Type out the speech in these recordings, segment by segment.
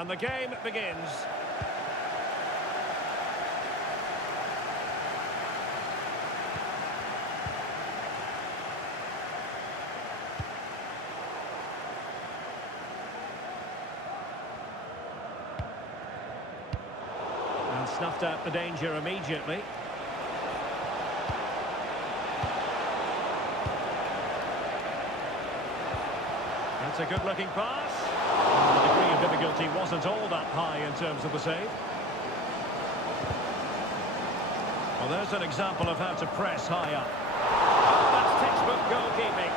And the game begins. And snuffed out the danger immediately. That's a good-looking pass. The degree of difficulty wasn't all that high in terms of the save. Well, there's an example of how to press high up. Oh, that's textbook goalkeeping.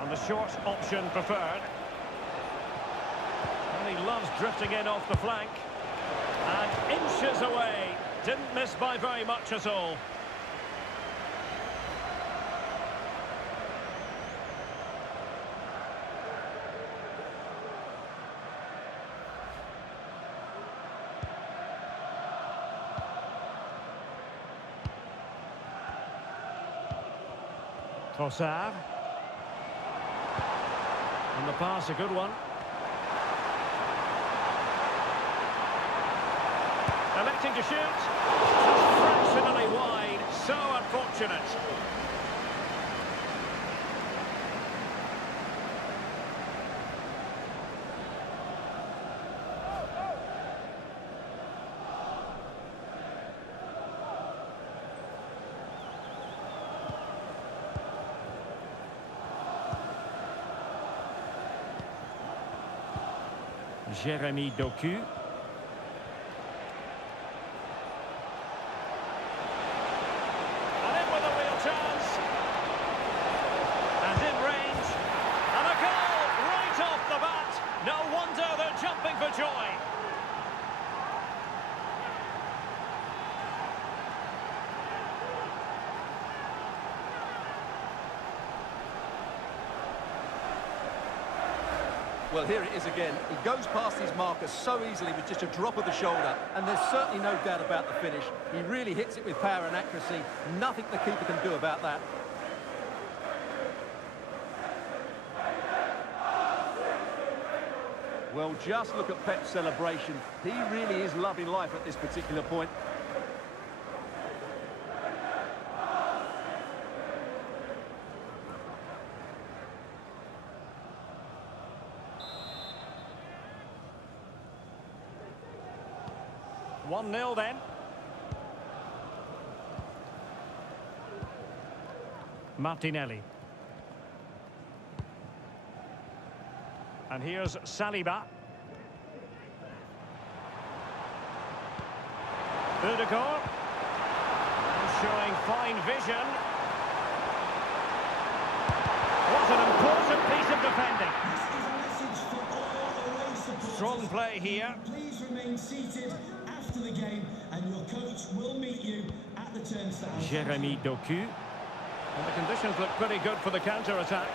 And the short option preferred. And he loves drifting in off the flank. And inches away. Didn't miss by very much at all. Trossard. And the pass, a good one. Electing to shoot. Just fractionally wide. So unfortunate. Jérémy Doku. For joy. Well, here it is again. He goes past his marker so easily with just a drop of the shoulder, and there's certainly no doubt about the finish. He really hits it with power and accuracy. Nothing the keeper can do about that. Well, just look at Pep's celebration. He really is loving life at this particular point. One 0 then. Martinelli. And here's Saliba. Ødegaard. Showing fine vision. What an important piece of defending. Strong play here. Please remain seated after the game and your coach will meet you at the turnstile. Jérémy Doku. And the conditions look pretty good for the counter-attack.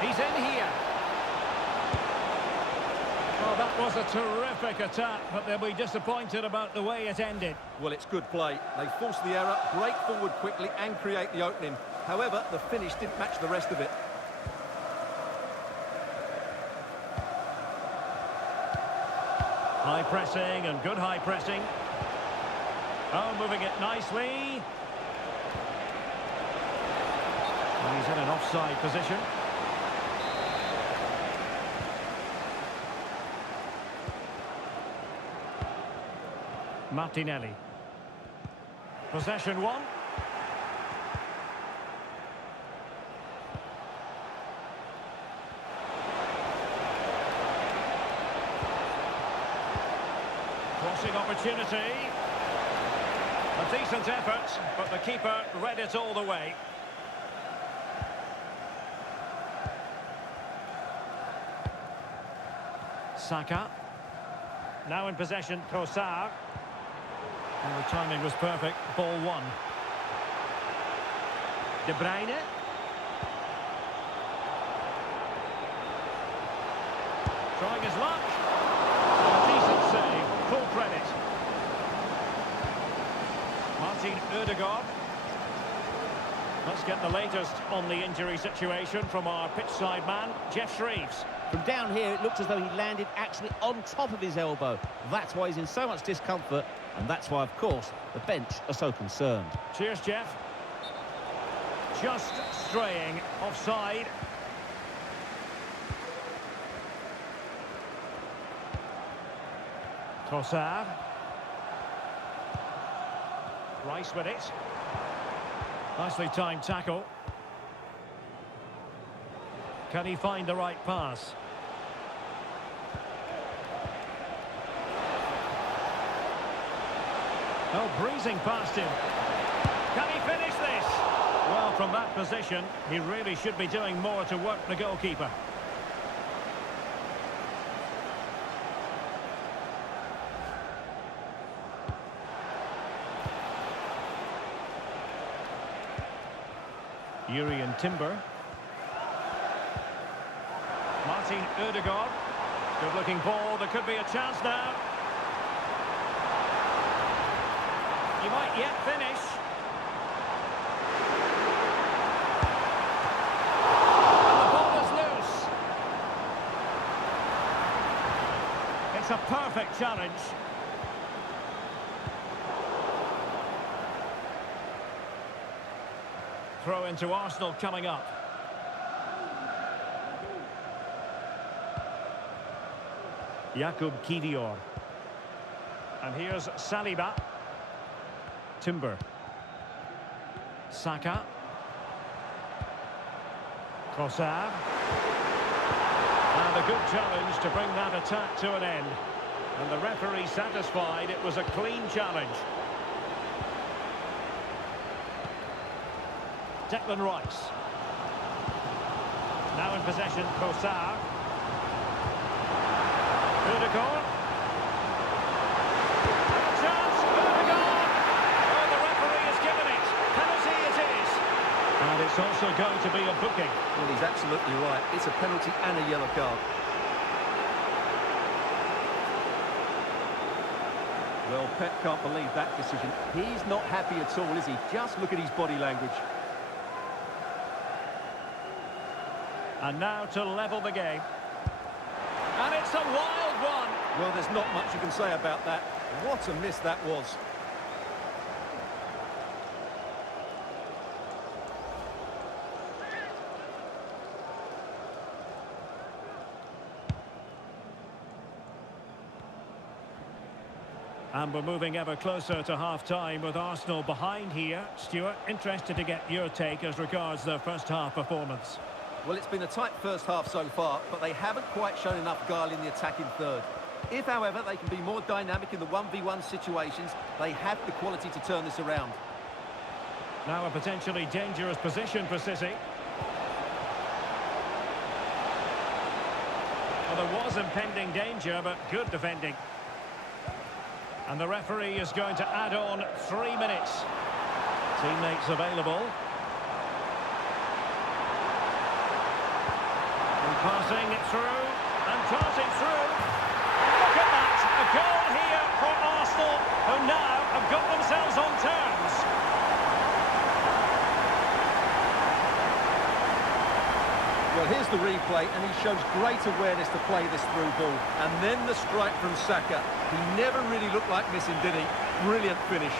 He's in here. Oh, that was a terrific attack, but they'll be disappointed about the way it ended. Well, it's good play. They force the error, break forward quickly and create the opening. However, the finish didn't match the rest of it. High pressing and good high pressing. Oh, moving it nicely. And he's in an offside position. Martinelli. Possession one. Crossing opportunity. A decent effort, but the keeper read it all the way. Saka. Now in possession, Trossard. And the timing was perfect. Ball one. De Bruyne. Trying his luck. A decent save. Full credit. Martin Ødegaard. Let's get the latest on the injury situation from our pitchside man, Geoff Shreeves. From down here, it looked as though he landed actually on top of his elbow. That's why he's in so much discomfort, and that's why, of course, the bench are so concerned. Cheers, Geoff. Just straying offside. Trossard. Rice with it. Nicely timed tackle. Can he find the right pass? Oh, breezing past him. Can he finish this? Well, from that position, he really should be doing more to work the goalkeeper. Jurrien Timber. Martin Ødegaard. Good looking ball, there could be a chance now. He might yet finish. And the ball is loose. It's a perfect challenge. Throw into Arsenal coming up. Jakub Kiwior. And here's Saliba. Timber. Saka. Trossard. And a good challenge to bring that attack to an end. And the referee satisfied it was a clean challenge. Declan Rice. Now in possession, Trossard. Ødegaard. And a chance, Ødegaard! Oh, the referee has given it. Penalty it is. And it's also going to be a booking. Well, he's absolutely right. It's a penalty and a yellow card. Well, Pep can't believe that decision. He's not happy at all, is he? Just look at his body language. And now to level the game. And it's a wild one. Well, there's not much you can say about that. What a miss that was. And we're moving ever closer to half-time with Arsenal behind here. Stuart, interested to get your take as regards their first-half performance. Well, it's been a tight first half so far, but they haven't quite shown enough guile in the attacking third. If, however, they can be more dynamic in the 1v1 situations, they have the quality to turn this around. Now a potentially dangerous position for City. Well, there was impending danger, but good defending. And the referee is going to add on 3 minutes. Teammates available. Passing it through, and darting through. Look at that! A goal here for Arsenal, who now have got themselves on terms. Well, here's the replay, and he shows great awareness to play this through ball. And then the strike from Saka. He never really looked like missing, did he? Brilliant finish.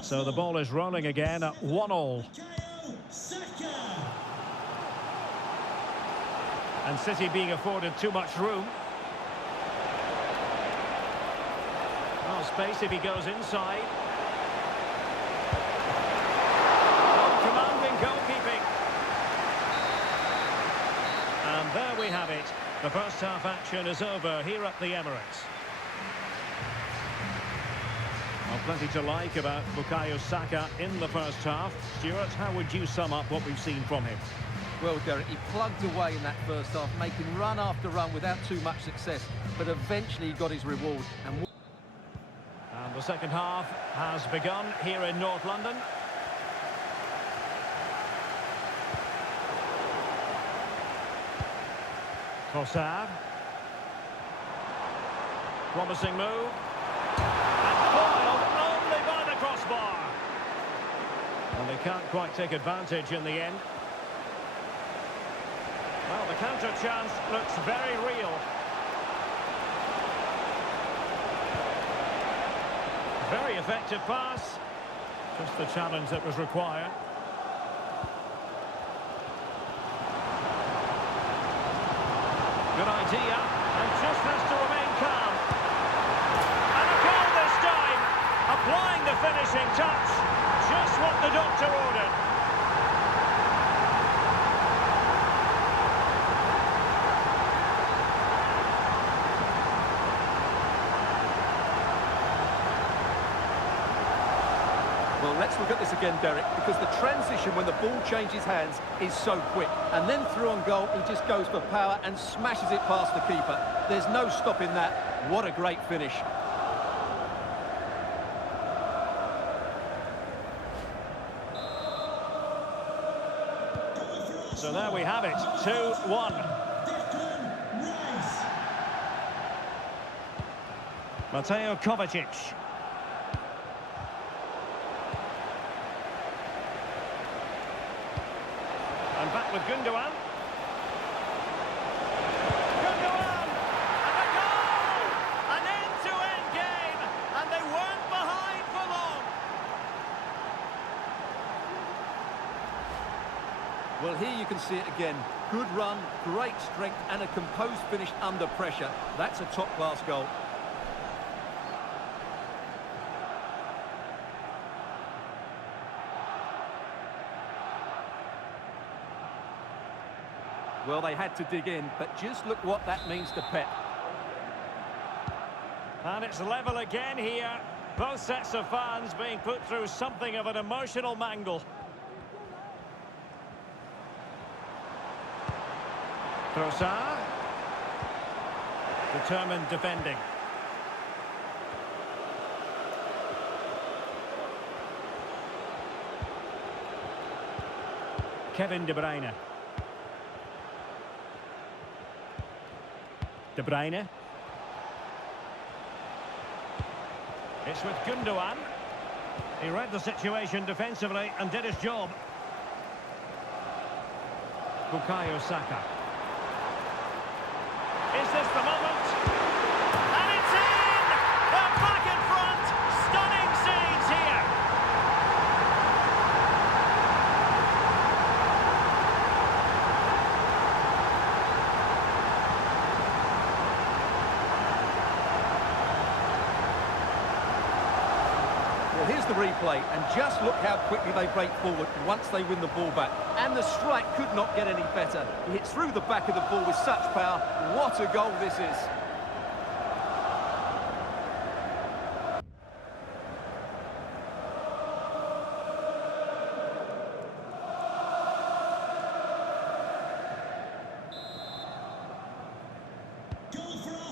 So the ball is rolling again at 1-1. And City being afforded too much room. Well, space if he goes inside. Commanding goalkeeping. And there we have it. The first half action is over here at the Emirates. Well, plenty to like about Bukayo Saka in the first half. Stuart, how would you sum up what we've seen from him? Well, Derek, he plugged away in that first half, making run after run without too much success, but eventually he got his reward. And the second half has begun here in North London. Trossard. Promising move. And foiled only by the crossbar. And they can't quite take advantage in the end. Well, the counter chance looks very real. Very effective pass. Just the challenge that was required. Good idea, and just has to remain calm. And a goal this time, applying the finishing touch. Just what the doctor ordered. well, let's look at this again, Derek, because the transition when the ball changes hands is so quick. And then through on goal, he just goes for power and smashes it past the keeper. There's no stopping that. What a great finish. So there we have it, 2-1. Mateo Kovacic. And back with Gundogan. Gundogan! And a goal! An end-to-end game, and they weren't behind for long. Well, here you can see it again. Good run, great strength, and a composed finish under pressure. That's a top-class goal. Well, they had to dig in, but just look what that means to Pep. And it's level again here. Both sets of fans being put through something of an emotional mangle. Trossard. Determined defending. Kevin De Bruyne. De Bruyne. It's with Gundogan. He read the situation defensively and did his job. Bukayo Saka. Is this the moment? And it's in! They're back in front! Stunning scenes here! Well, here's the replay, and just look how quickly they break forward once they win the ball back. And the strike could not get any better. He hits through the back of the ball with such power. What a goal this is.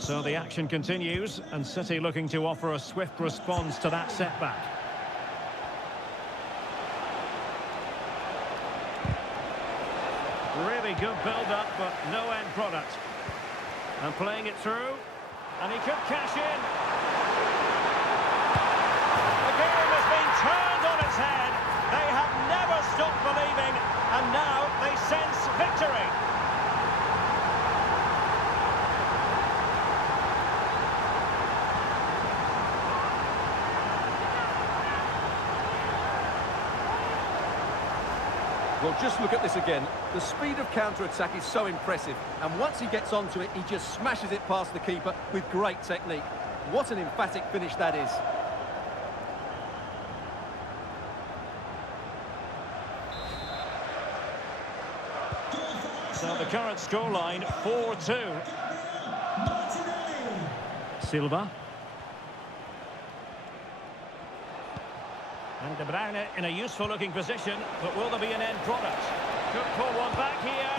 So the action continues, and City looking to offer a swift response to that setback. Really good build-up, but no end product. And playing it through, and he could cash in. The game has been turned on its head. They have never stopped believing, and now they sense victory. Well, just look at this again. The speed of counter-attack is so impressive, and once he gets onto it, he just smashes it past the keeper with great technique. What an emphatic finish that is. So the current scoreline, 4-2. Silva. And De Bruyne in a useful-looking position, but will there be an end product? Could pull one back here.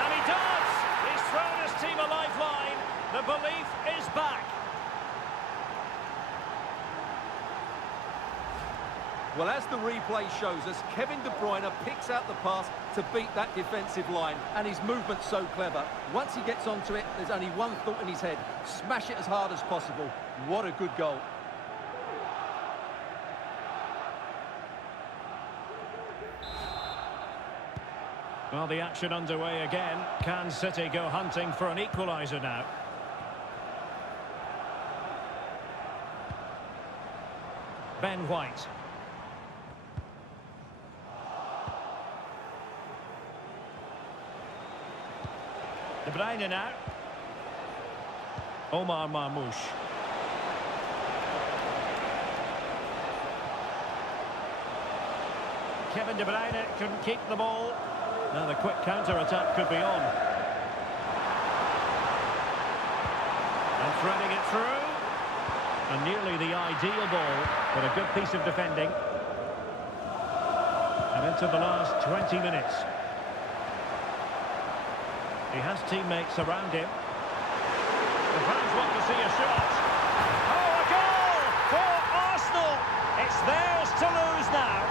And he does! He's thrown his team a lifeline. The belief is back. Well, as the replay shows us, Kevin De Bruyne picks out the pass to beat that defensive line, and his movement's so clever. Once he gets onto it, there's only one thought in his head: smash it as hard as possible. What a good goal. Well, the action underway again. Can City go hunting for an equaliser now? Ben White. De Bruyne now. Omar Marmoush. Kevin De Bruyne couldn't keep the ball. Now the quick counter-attack could be on. And threading it through. And nearly the ideal ball, but a good piece of defending. And into the last 20 minutes. He has teammates around him. The fans want to see a shot. Oh, a goal for Arsenal! It's theirs to lose now.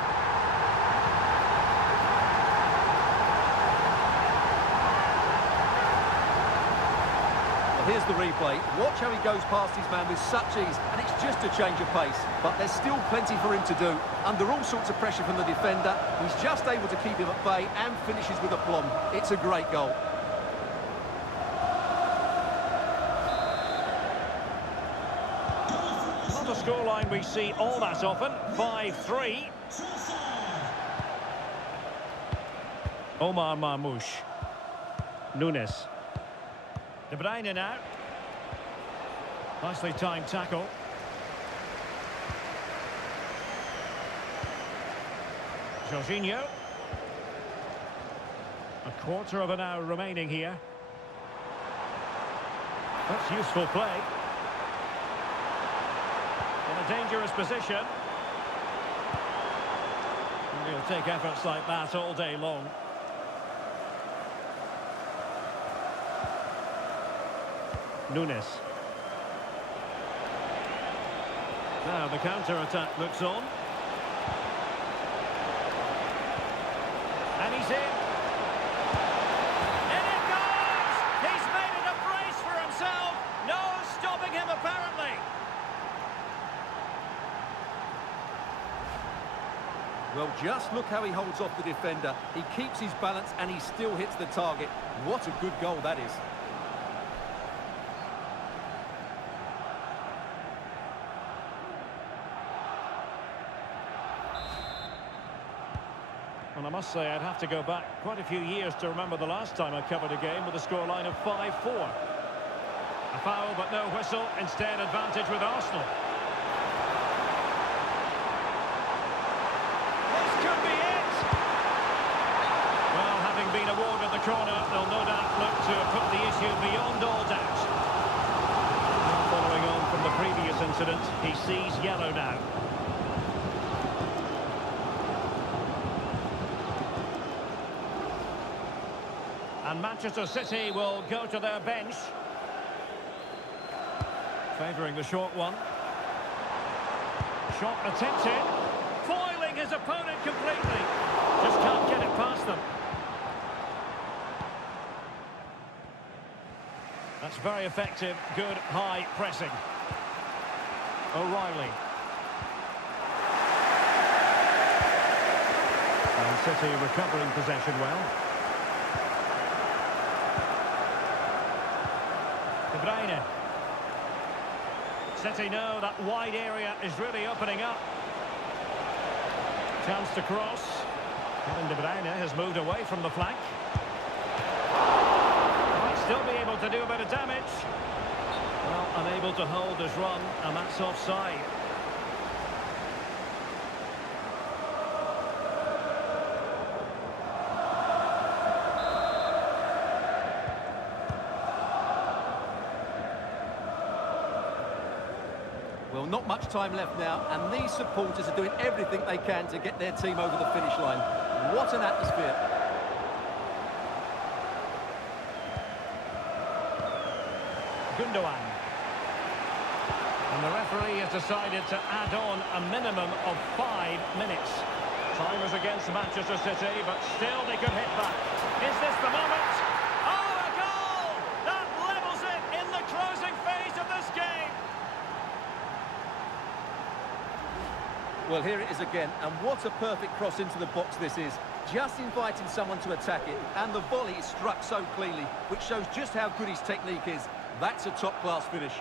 Here's the replay. Watch how he goes past his man with such ease, and it's just a change of pace. But there's still plenty for him to do. Under all sorts of pressure from the defender, he's just able to keep him at bay and finishes with aplomb. It's a great goal. Not a scoreline we see all that often. 5-3. Omar Marmoush. Nunes. De Bruyne now. Nicely timed tackle. Jorginho. A quarter of an hour remaining here. That's useful play. In a dangerous position. And he'll take efforts like that all day long. Nunes. Now the counter-attack looks on. And he's in. And it goes! He's made it a brace for himself. No stopping him, apparently. Well, just look how he holds off the defender. He keeps his balance and he still hits the target. What a good goal that is. And I must say, I'd have to go back quite a few years to remember the last time I covered a game with a scoreline of 5-4. A foul, but no whistle. Instead, advantage with Arsenal. This could be it! Well, having been awarded the corner, they'll no doubt look to put the issue beyond all doubt. Following on from the previous incident, he sees yellow now. And Manchester City will go to their bench. Favouring the short one. Shot attempted. Foiling his opponent completely. Just can't get it past them. That's very effective. Good high pressing. O'Reilly. And City recovering possession well. De Bruyne. City know that wide area is really opening up. Chance to cross. Kevin De Bruyne has moved away from the flank. Might still be able to do a bit of damage. Well, unable to hold his run, and that's offside. Well, not much time left now, and these supporters are doing everything they can to get their team over the finish line. What an atmosphere. Gundogan. And the referee has decided to add on a minimum of 5 minutes. Time is against Manchester City, but still they could hit back. Is this the moment? Oh, a goal! That levels it in the closing phase of this game. Well, here it is again, and what a perfect cross into the box this is. Just inviting someone to attack it, and the volley is struck so cleanly, which shows just how good his technique is. That's a top-class finish.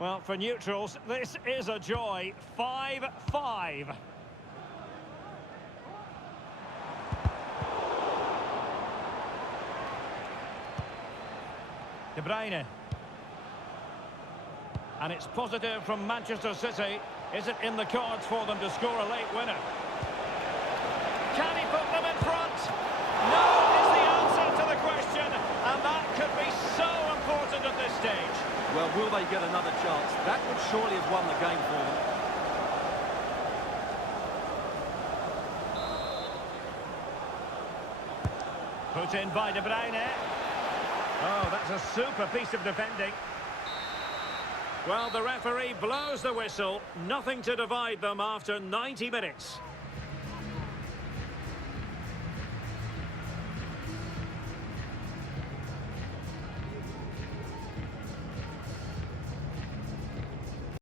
Well, for neutrals, this is a joy. 5-5. De Bruyne. And it's positive from Manchester City. Is it in the cards for them to score a late winner? Can he put them in front? No is the answer to the question. And that could be so important at this stage. Well, will they get another chance? That would surely have won the game for them. Put in by De Bruyne. Oh, that's a super piece of defending. Well, the referee blows the whistle. Nothing to divide them after 90 minutes.